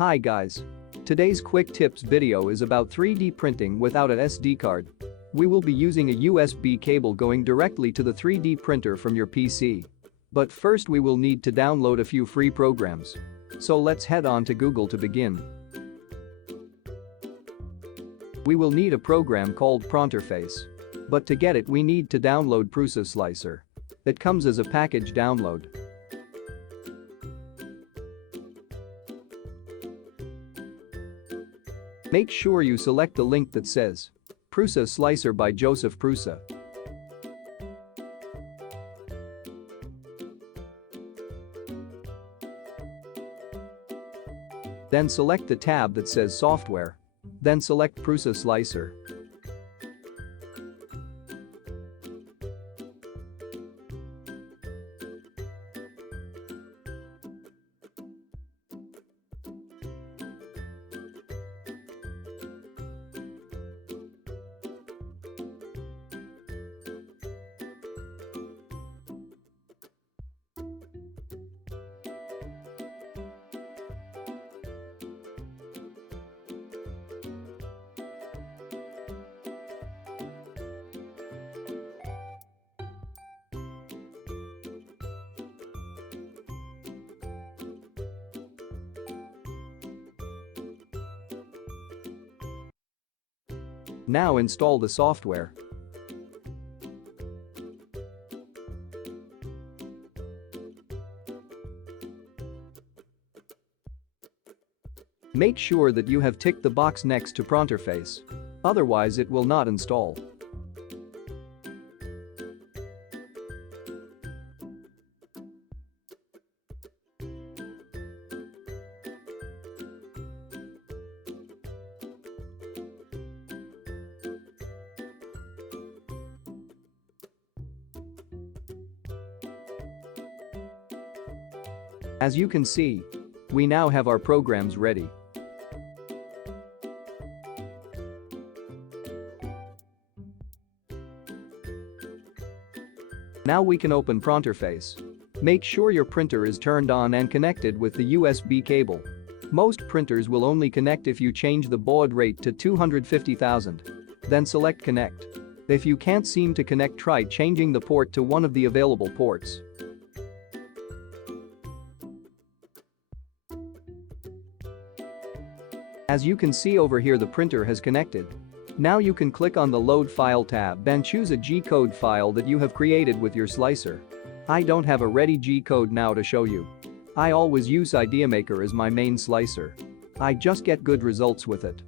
Hi guys. Today's quick tips video is about 3D printing without an SD card. We will be using a USB cable going directly to the 3D printer from your PC. But first we will need to download a few free programs. So let's head on to Google to begin. We will need a program called Printing Vis. But to get it we need to download Prusa Slicer. It comes as a package download. Make sure you select the link that says Prusa Slicer by Joseph Prusa. Then select the tab that says Software. Then select Prusa Slicer. Now install the software. Make sure that you have ticked the box next to Printing Vis. Otherwise it will not install. As you can see, we now have our programs ready. Now we can open Printing Vis. Make sure your printer is turned on and connected with the USB cable. Most printers will only connect if you change the baud rate to 250,000. Then select Connect. If you can't seem to connect, try changing the port to one of the available ports. As you can see over here, the printer has connected. Now you can click on the Load File tab and choose a G-code file that you have created with your slicer. I don't have a ready G-code now to show you. I always use IdeaMaker as my main slicer. I just get good results with it.